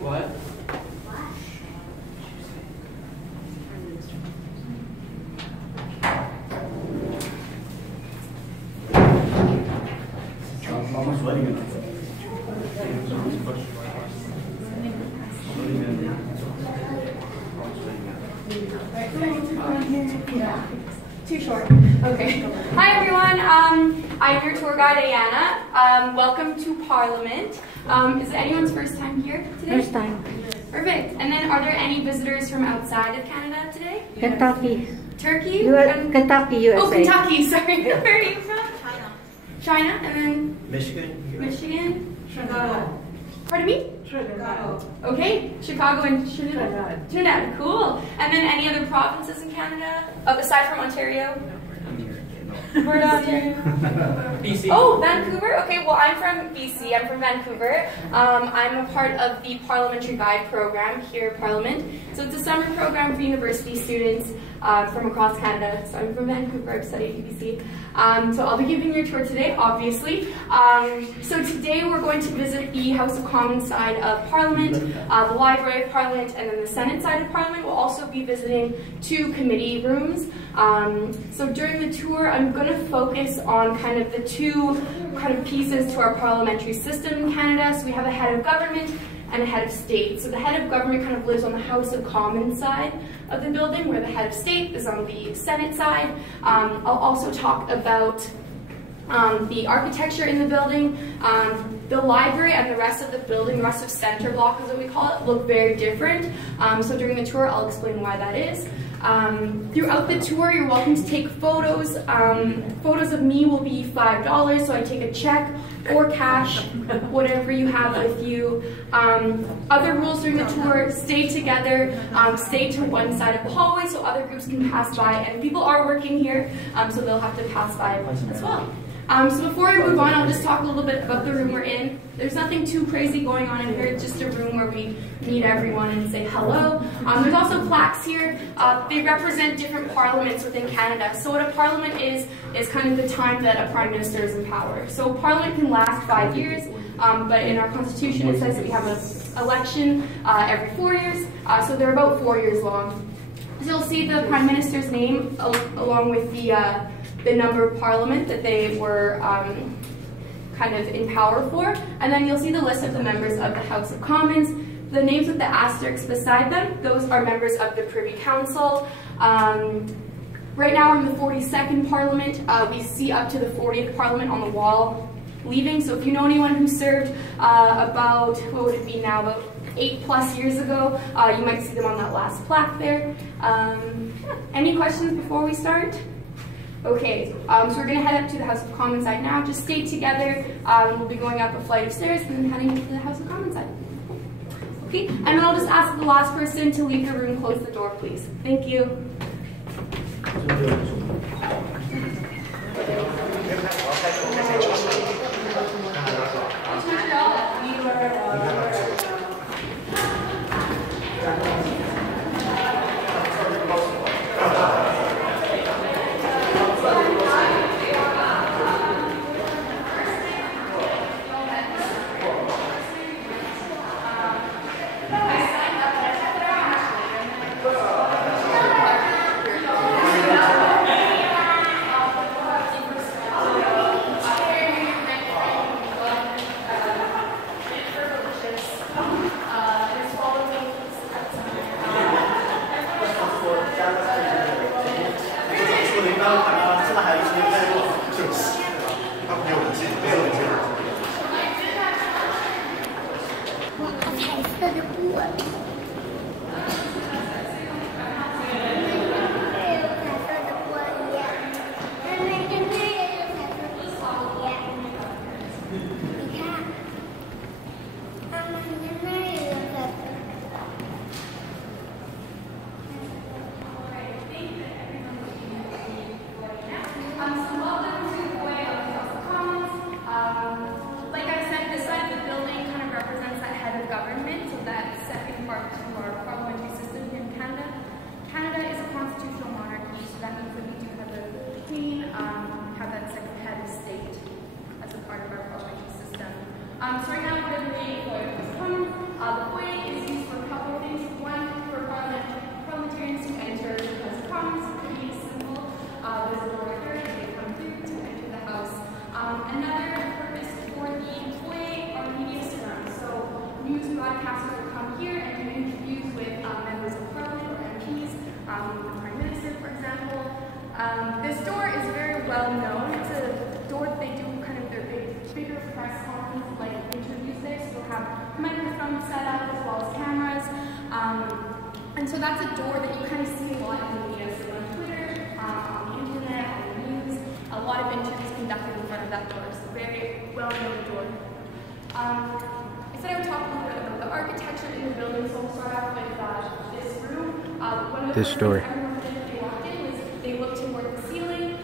What? Mama's wedding. Too short. Okay. Hi everyone. I'm your tour guide, Ayana. Welcome to Parliament. Is it anyone's first time here today? First time. Perfect. And then are there any visitors from outside of Canada today? Kentucky. Turkey? Kentucky, USA. Oh, Kentucky. Sorry. Where are you from? China. China, and then? Michigan. Michigan. Chicago. Pardon me? Chicago. Okay, Chicago and Trinidad. Trinidad, cool. And then any other provinces in Canada, aside from Ontario? Where in Ontario? BC. Oh, Vancouver? Okay, well, I'm from BC. I'm from Vancouver. I'm a part of the Parliamentary Guide program here at Parliament. So it's a summer program for university students from across Canada. So I'm from Vancouver. I've studied at UBC. So I'll be giving you a tour today, obviously. So today we're going to visit the House of Commons side of Parliament, the Library of Parliament, and then the Senate side of Parliament. We'll also be visiting 2 committee rooms. So during the tour, I'm going to focus on kind of the 2 kind of pieces to our parliamentary system in Canada. So we have a head of government and a head of state. So the head of government kind of lives on the House of Commons side of the building, where the head of state is on the Senate side. I'll also talk about the architecture in the building. The library and the rest of the building, the rest of center block is what we call it, look very different. So during the tour, I'll explain why that is. Throughout the tour, you're welcome to take photos. Photos of me will be $5, so I take a check or cash, whatever you have with you. Other rules during the tour: stay together, stay to one side of the hallway so other groups can pass by, and people are working here, so they'll have to pass by as well. So before we move on, I'll just talk a little bit about the room we're in. There's nothing too crazy going on in here. It's just a room where we meet everyone and say hello. There's also plaques here. They represent different parliaments within Canada. So what a parliament is kind of the time that a prime minister is in power. So parliament can last 5 years, but in our constitution it says that we have an election every 4 years. So they're about 4 years long. So you'll see the prime minister's name along with the number of parliament that they were kind of in power for, and then you'll see the list of the members of the House of Commons. The names with the asterisks beside them, those are members of the Privy Council. Right now we're in the 42nd Parliament. We see up to the 40th Parliament on the wall leaving, so if you know anyone who served about, what would it be now, about 8+ years ago, you might see them on that last plaque there. Any questions before we start? Okay, so we're going to head up to the House of Commons side now. Just stay together. We'll be going up a flight of stairs and then heading to the House of Commons side. Okay, and then I'll just ask the last person to leave the room, close the door, please. Thank you. So right now we're waiting for House of Commons. The foyer is used for a couple of things. One, for parliamentarians to enter the House of Commons. Pretty simple. There's a door right there that they come through to enter the House. Another purpose for the foyer are media surrounds. So news broadcasters will come here and do interviews with members of Parliament or MPs, the Prime Minister, for example. This door is very well known. It's a door that they do kind of their bigger press conference like interviews there. So they'll have microphones set up as well as cameras. And so that's a door that you kind of see a lot in the media. So on Twitter, on the internet, on the news, a lot of interviews conducted in front of that door. So very well known door. I said I would talk a little bit about the architecture in the building, so we'll start off with this room. One of the first things everyone did when they walked in was they looked toward the ceiling.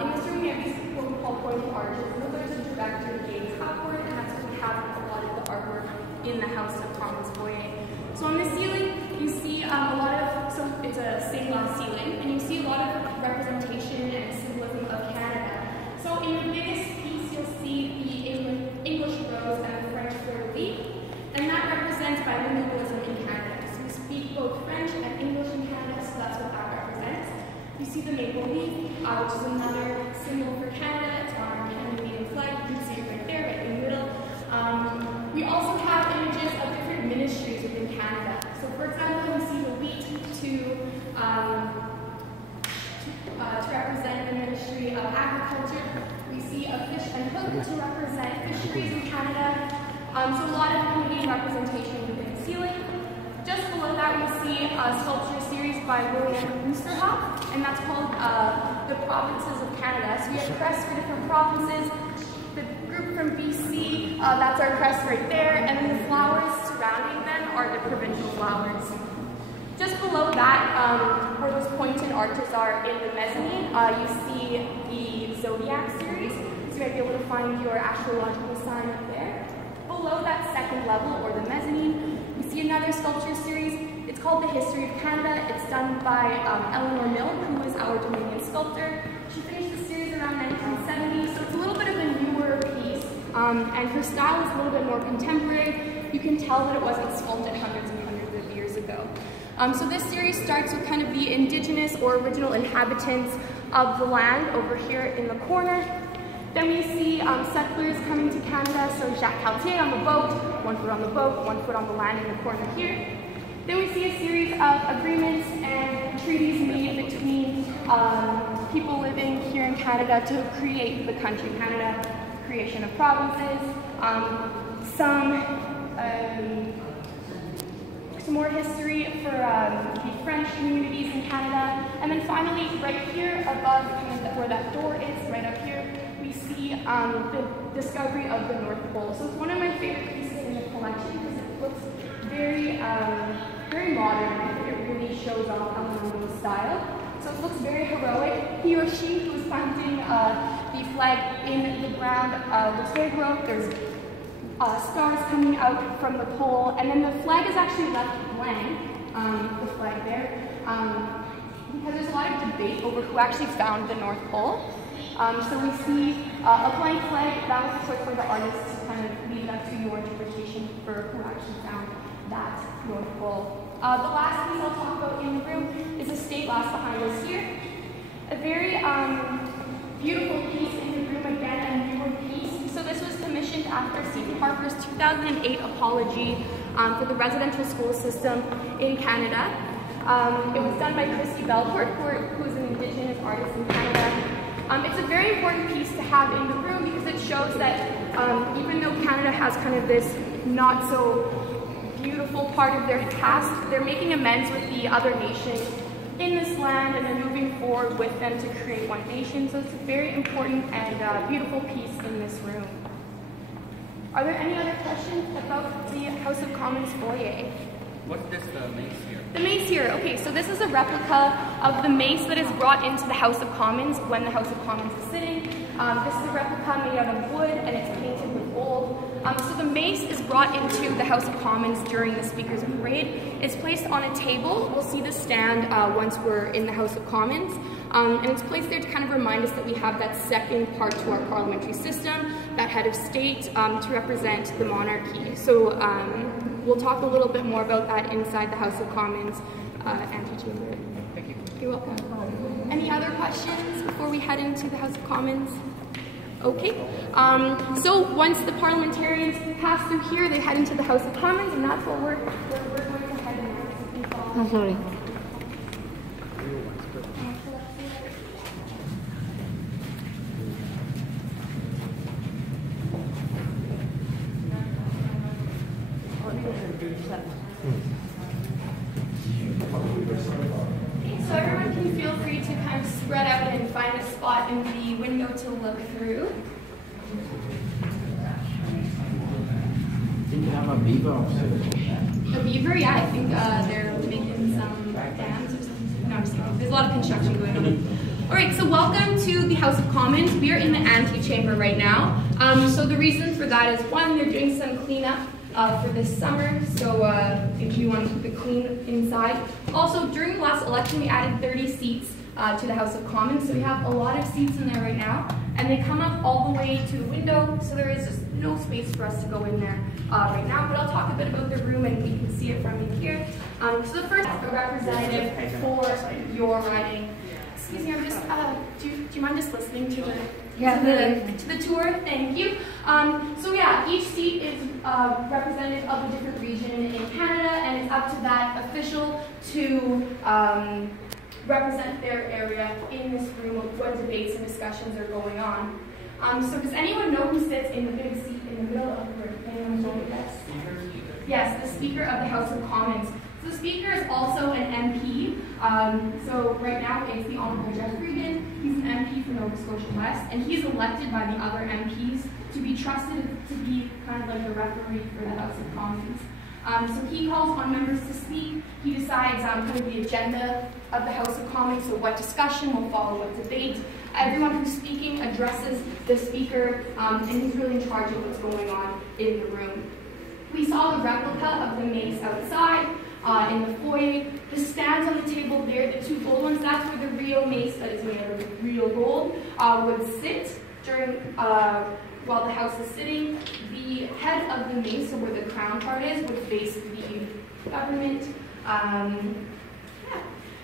In this room we have these what we call pointed arches. Those are to direct your gaze upward, and that's what we have a lot of the artwork in the House of Commons foyer. So on the ceiling, you see a lot of, so it's a stained glass ceiling, and you see a lot of representation and symbolism of Canada. So in the biggest piece, you'll see the English rose and the French fleur-de-lis, and that represents bilingualism in Canada. So we speak both French and English in Canada, so that's what that represents. You see the maple leaf, which is another symbol for Canada. It's on our Canadian flag. You can see it right there, right in the middle. We also have images of different ministries within Canada. So for example, we see the wheat to represent the Ministry of Agriculture. We see a fish and hook to represent fisheries in Canada. So a lot of Canadian representation within the ceiling. Just below that, we see a sculpture series by William Oosterhoff, and that's called The Provinces of Canada. So we have crests for different provinces. The group from BC, that's our crest right there, and then the flowers surrounding them are the provincial flowers. Just below that, where those pointed arches are in the mezzanine, you see the Zodiac series, so you might be able to find your astrological sign up there. Below that second level, or the mezzanine, you see another sculpture series. It's called The History of Canada. It's done by Eleanor Mill, who was our Dominion sculptor. She finished the series around 1970, so it's a little bit of a newer piece, and her style is a little bit more contemporary. You can tell that it wasn't sculpted hundreds and hundreds of years ago. So this series starts with kind of the indigenous or original inhabitants of the land over here in the corner. Then we see settlers coming to Canada, so Jacques Cartier on the boat, 1 foot on the boat, 1 foot on the land in the corner here. Then we see a series of agreements and treaties made between people living here in Canada to create the country Canada, creation of provinces, some more history for the French communities in Canada. And then finally, right here above where that door is, right up here, we see the discovery of the North Pole. So it's one of my favorite pieces in the collection because it looks very, very modern. It really shows off Eleanor style. So it looks very heroic. He or she who's planting the flag in the ground looks very heroic. There's stars coming out from the pole, and then the flag is actually left blank, the flag there, because there's a lot of debate over who actually found the North Pole. So we see a blank flag. That was sort of for the artists to kind of leave up to your interpretation for who actually found that North Pole. The last piece I'll talk about in the room is a state glass behind us here. A very beautiful piece in the room, again, a newer piece. So this was commissioned after Stephen Harper's 2008 apology for the residential school system in Canada. It was done by Christy Belcourt, who is an Indigenous artist in Canada. It's a very important piece to have in the room because it shows that even though Canada has kind of this not so beautiful part of their past, they're making amends with the other nations in this land, and they're moving forward with them to create one nation. So it's a very important and beautiful piece in this room. Are there any other questions about the House of Commons foyer? What's this mace here? The mace here, okay, so this is a replica of the mace that is brought into the House of Commons when the House of Commons is sitting. This is a replica made out of wood, and it's painted with gold. So the mace is brought into the House of Commons during the Speaker's Parade. It's placed on a table. We'll see the stand once we're in the House of Commons. And it's placed there to kind of remind us that we have that second part to our parliamentary system, that head of state to represent the monarchy. So we'll talk a little bit more about that inside the House of Commons antechamber. Thank you. You're welcome. Any other questions before we head into the House of Commons? Okay. So once the parliamentarians pass through here, they head into the House of Commons, and that's what we're going to head in. Oh, sorry. So everyone can feel free to kind of spread out and find a spot in the window to look through. Did you have a beaver upstairs? The beaver, yeah, I think they're making some dams or something. No, I'm just kidding. There's a lot of construction going on. All right, so welcome to the House of Commons. We are in the antechamber right now. So the reason for that is, one, they're doing some cleanup for this summer, so if you want to keep it clean inside. Also, during the last election, we added 30 seats to the House of Commons, so we have a lot of seats in there right now, and they come up all the way to the window, so there is just no space for us to go in there right now, but I'll talk a bit about the room and we can see it from in here. So the first representative for your riding. Excuse me, I'm just, do you mind just listening to the to the tour? Thank you. So yeah, each seat is representative of a different region in Canada, and it's up to that official to represent their area in this room of what debates and discussions are going on. So does anyone know who sits in the big seat in the middle of the room? Anyone know what that's? Yes, the Speaker of the House of Commons. So the Speaker is also an MP. So right now it's the Honourable Jeff Regan. He's an MP for Nova Scotia West, and he's elected by the other MPs to be trusted to be kind of like the referee for the House of Commons. So he calls on members to speak. He decides kind of the agenda of the House of Commons, so what discussion will follow, what debate. Everyone who's speaking addresses the Speaker, and he's really in charge of what's going on in the room. We saw the replica of the mace outside in the foyer. The stands on the table there, the two gold ones, that's where the real mace that is made out of real gold would sit during while the House is sitting. The head of the mace, so where the crown part is, would face the government.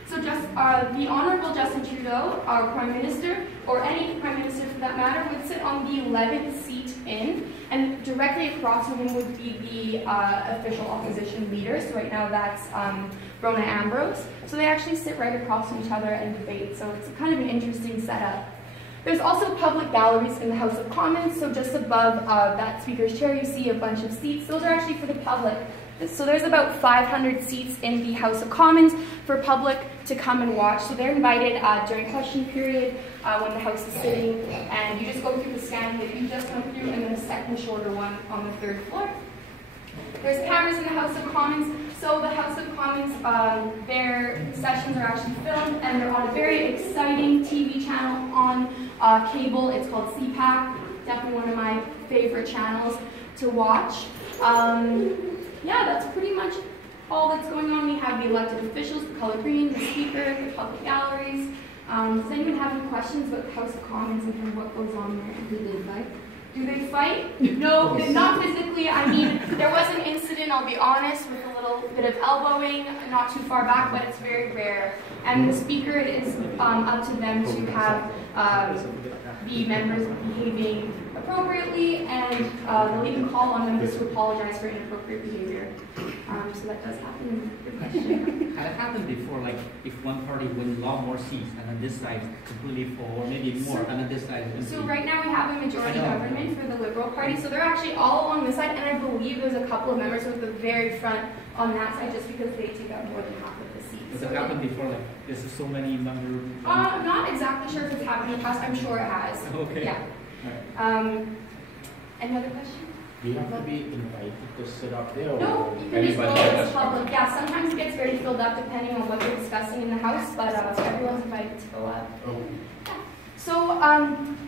So just the Honourable Justin Trudeau, our Prime Minister, or any Prime Minister for that matter, would sit on the 11th seat in, and directly across from him would be the official opposition leader. So right now that's Rona Ambrose. So they actually sit right across from each other and debate. So it's kind of an interesting setup. There's also public galleries in the House of Commons. So just above that Speaker's chair, you see a bunch of seats. Those are actually for the public. So there's about 500 seats in the House of Commons for public to come and watch. So they're invited during question period when the House is sitting, and you just go through the scan that you just went through, and then a second shorter one on the third floor. There's cameras in the House of Commons. So the House of Commons, their sessions are actually filmed, and they're on a very exciting TV channel on cable. It's called CPAC. Definitely one of my favorite channels to watch. Yeah, that's pretty much all that's going on. We have the elected officials, the color green, the Speaker, the public galleries. Does anyone have any questions about the House of Commons and kind of what goes on there? Do they fight? Do they fight? No, not physically. I mean, there was an incident, I'll be honest, with a little bit of elbowing not too far back, but it's very rare. And the Speaker, it is up to them to have the members behaving appropriately, and they'll even call on members to apologize for inappropriate behavior. So that does happen. Good question. Had it happened before, like if one party wins a lot more seats and then this side completely full, or maybe more, and then this side is So right now we have a majority government for the Liberal Party, so they're actually all along this side, and I believe there's a couple of members with the very front on that side just because they take up more than half of the seats. Has it happened before, like there's so many members? I'm not exactly sure if it's happened in the past. I'm sure it has. Okay. Yeah. Right. Any other question? Do you have to be invited to sit up there? No, you can just go as public. Yeah, sometimes it gets very filled up depending on what they're discussing in the House, but everyone's invited to go up. Oh. So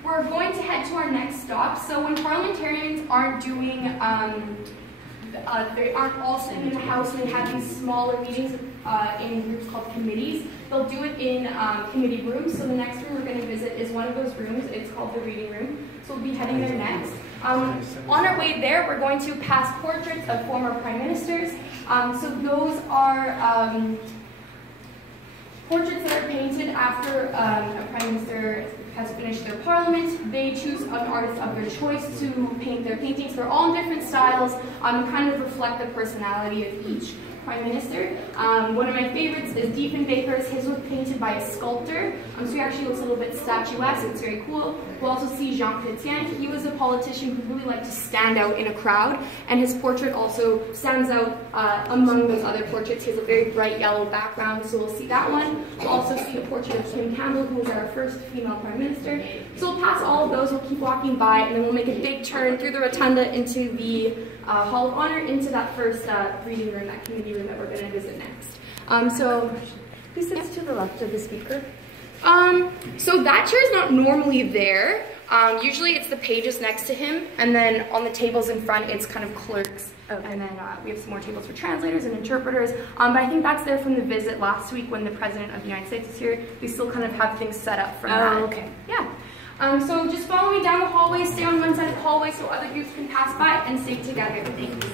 we're going to head to our next stop. So when parliamentarians aren't doing, they aren't all sitting in the House and they have these smaller meetings in groups called committees, they'll do it in committee rooms. So the next room we're going to visit is one of those rooms. It's called the reading room. So we'll be heading there next. On our way there, we're going to pass portraits of former prime ministers. So those are portraits that are painted after a prime minister has finished their parliament. They choose an artist of their choice to paint their paintings. They're all in different styles, kind of reflect the personality of each prime minister. One of my favorites is Diefenbaker's. His was painted by a sculptor, so he actually looks a little bit statuesque. It's very cool. We'll also see Jean Chrétien. He was a politician who really liked to stand out in a crowd, and his portrait also stands out among those other portraits. He has a very bright yellow background, so we'll see that one. We'll also see a portrait of Kim Campbell, who was our first female prime minister. So we'll pass all of those, we'll keep walking by, and then we'll make a big turn through the rotunda into the Hall of Honor, into that first reading room, that committee room that we're going to visit next. Who sits to the left of the speaker? So that chair is not normally there. Usually it's the pages next to him, and then on the tables in front it's kind of clerks. Okay. And then we have some more tables for translators and interpreters. But I think that's there from the visit last week when the President of the United States is here. We still kind of have things set up for that. Oh, okay. Yeah. So just follow me down the hallway, stay on one side of the hallway so other groups can pass by and stay together. Thanks.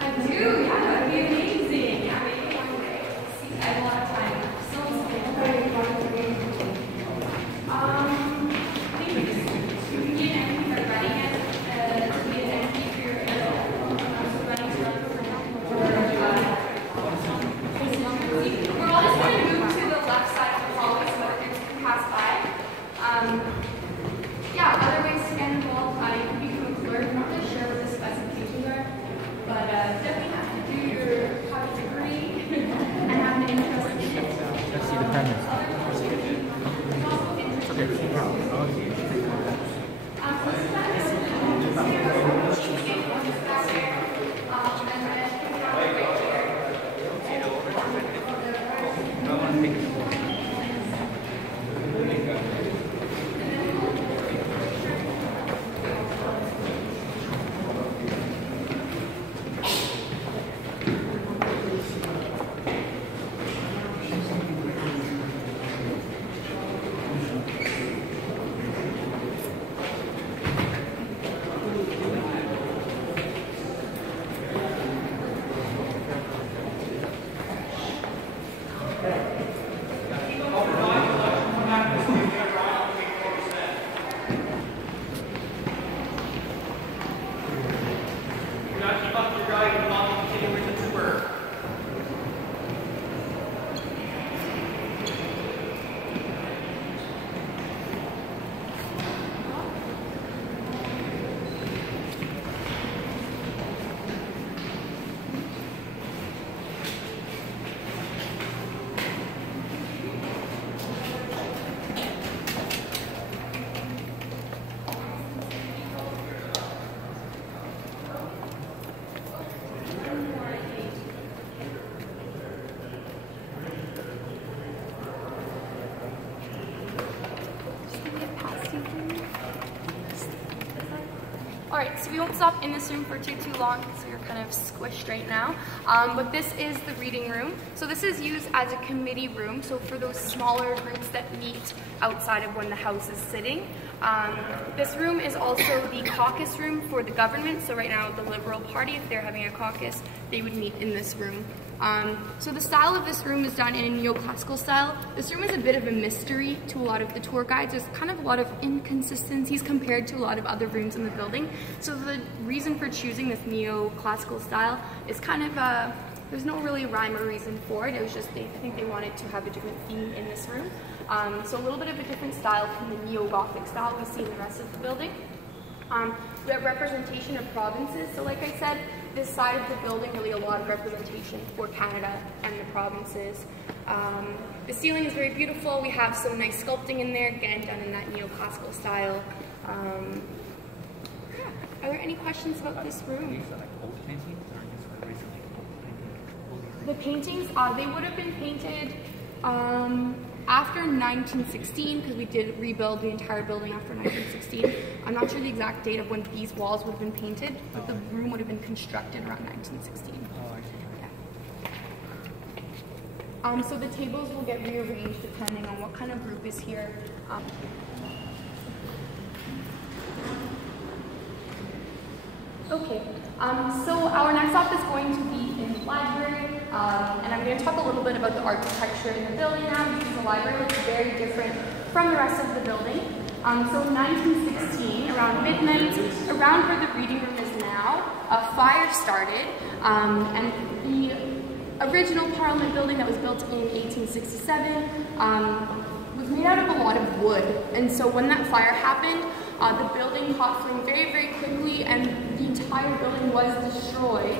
I do, yeah, that would be amazing. Yeah, maybe one day. See, I have a lot of time. I think we can get an MP for running it. We get an MP for your We're all just going to move to the left side of the hallway so other groups can pass by. Yeah, other ways to get involved, you can become a clerk. I'm not really sure what the specifications are, but definitely have to do your college degree and have an interest in it. Let's see the penance. Alright, so we won't stop in this room for too long because we're kind of squished right now. But this is the reading room. So this is used as a committee room, so for those smaller groups that meet outside of when the House is sitting. This room is also the caucus room for the government. So right now the Liberal Party, if they're having a caucus, they would meet in this room. So the style of this room is done in a neoclassical style. This room is a bit of a mystery to a lot of the tour guides. There's kind of a lot of inconsistencies compared to a lot of other rooms in the building. So the reason for choosing this neoclassical style is kind of, there's no really rhyme or reason for it. It was just, I think they wanted to have a different theme in this room. So a little bit of a different style from the neo-Gothic style we see in the rest of the building. We have representation of provinces. So like I said, this side of the building, really a lot of representation for Canada and the provinces. The ceiling is very beautiful. We have some nice sculpting in there, again, done in that neoclassical style. Yeah. Are there any questions about this room? These are like old paintings or just like recently old paintings? The paintings, they would have been painted after 1916, because we did rebuild the entire building after 1916. I'm not sure the exact date of when these walls would have been painted, but the room would have been constructed around 1916. Oh, I see. So the tables will get rearranged depending on what kind of group is here. Okay, so our next stop is going to be in the library, and I'm going to talk a little bit about the architecture in the building now, because the library looks very different from the rest of the building. So in 1916, around midnight, around where the reading room is now, a fire started, and the original Parliament building that was built in 1867 was made out of a lot of wood, and so when that fire happened, the building caught flame very, very quickly, and the entire building was destroyed,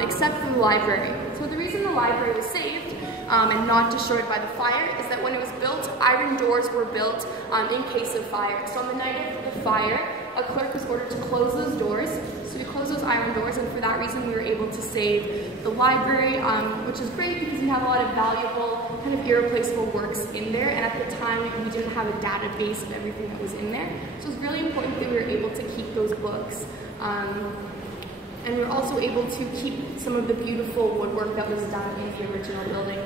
except for the library. So the reason the library was saved and not destroyed by the fire is that when it was built, iron doors were built in case of fire. So on the night of the fire, a clerk was ordered to close those doors. So we closed those iron doors, and for that reason we were able to save the library, which is great because we have a lot of valuable, kind of irreplaceable works in there, and at the time we didn't have a database of everything that was in there. So it's really important that we were able to keep those books. And we were also able to keep some of the beautiful woodwork that was done in the original building.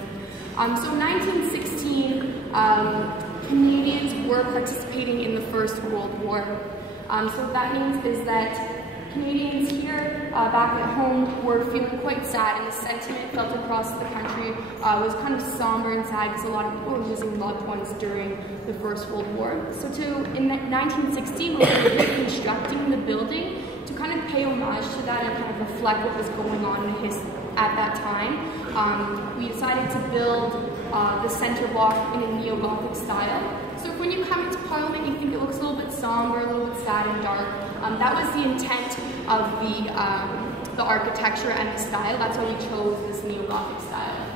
So in 1916, Canadians were participating in the First World War. So what that means is that Canadians here back at home were feeling quite sad, and the sentiment felt across the country was kind of somber and sad because a lot of people were losing loved ones during the First World War. So in 1916, we were reconstructing the building to kind of pay homage to that and kind of reflect what was going on at that time. We decided to build the center block in a neo-Gothic style. So when you come into Parliament, you think it looks a little bit somber, a little bit sad and dark. That was the intent of the architecture and the style. That's why we chose this neo-Gothic style.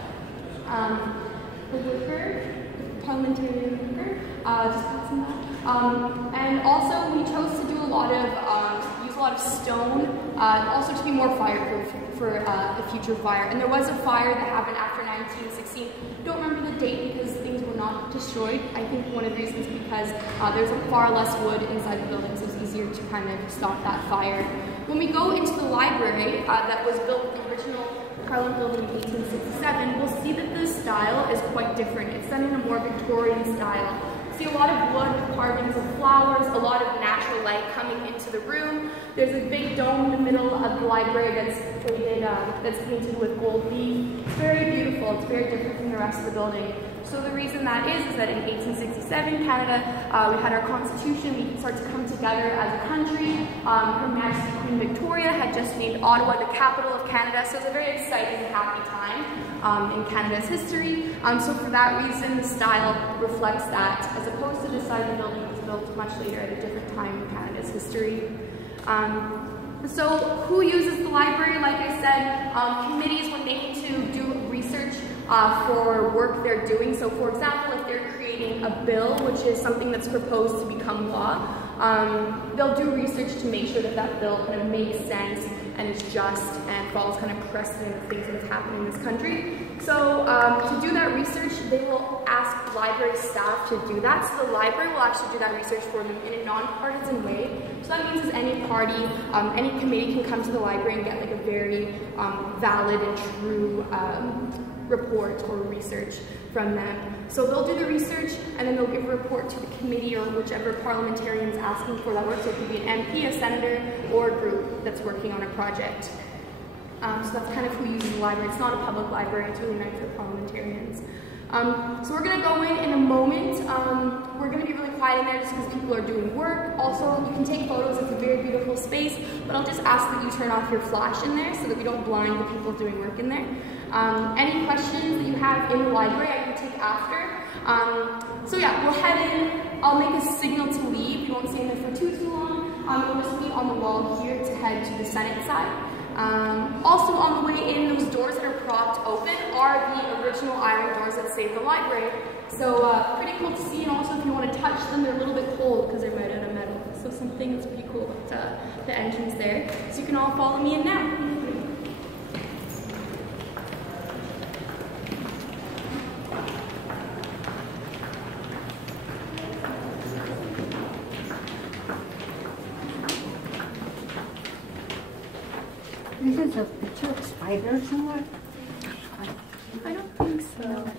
The wicker, the parliamentarian wicker, just passing that. And also we chose to do use a lot of stone, also to be more fireproof for the future fire. And there was a fire that happened after 1916. Don't remember the date because things were not destroyed. I think one of the reasons is because there's far less wood inside the building, so it's easier to kind of stop that fire. When we go into the library that was built, the original Parliament building in 1867, we'll see that the style is quite different. It's done in a more Victorian style. See a lot of wood carvings of flowers, a lot of natural light coming into the room. There's a big dome in the middle of the library that's painted with gold leaf. It's very beautiful. It's very different from the rest of the building. So the reason that is that in 1867, Canada, we had our Constitution. We started to come together as a country. Her Majesty Queen Victoria had just named Ottawa the capital of Canada, so it's a very exciting and happy time in Canada's history. So for that reason, the style reflects that, as opposed to this side of the building that was built much later at a different time in Canada's history. So who uses the library? Like I said, committees, when they need to do research for work they're doing. So for example, if they're creating a bill, which is something that's proposed to become law, they'll do research to make sure that that bill kind of makes sense and is just and follows kind of precedent of things that have happened in this country. So to do that research, they will ask library staff to do that. So the library will actually do that research for them in a non-partisan way. So that means that any party, any committee can come to the library and get like a very valid and true report or research from them. So they'll do the research and then they'll give a report to the committee or whichever parliamentarian is asking for that work. So it could be an MP, a senator, or a group that's working on a project. So that's kind of who uses the library. It's not a public library, it's really meant for parliamentarians. So we're going to go in a moment. We're going to be really quiet in there just because people are doing work. Also, you can take photos. It's a very beautiful space, but I'll just ask that you turn off your flash in there so that we don't blind the people doing work in there. Any questions that you have in the library, I can take after. So yeah, we'll head in. I'll make a signal to leave. You won't stay in there for too long. We'll just be on the wall here to head to the Senate side. Also on the way in, those doors that are propped open are the original iron doors that saved the library. So pretty cool to see, and also if you want to touch them, they're a little bit cold because they're made out of metal. So something that's pretty cool about the entrance there. So you can all follow me in now. This is a picture of spiders somewhere? I don't think so.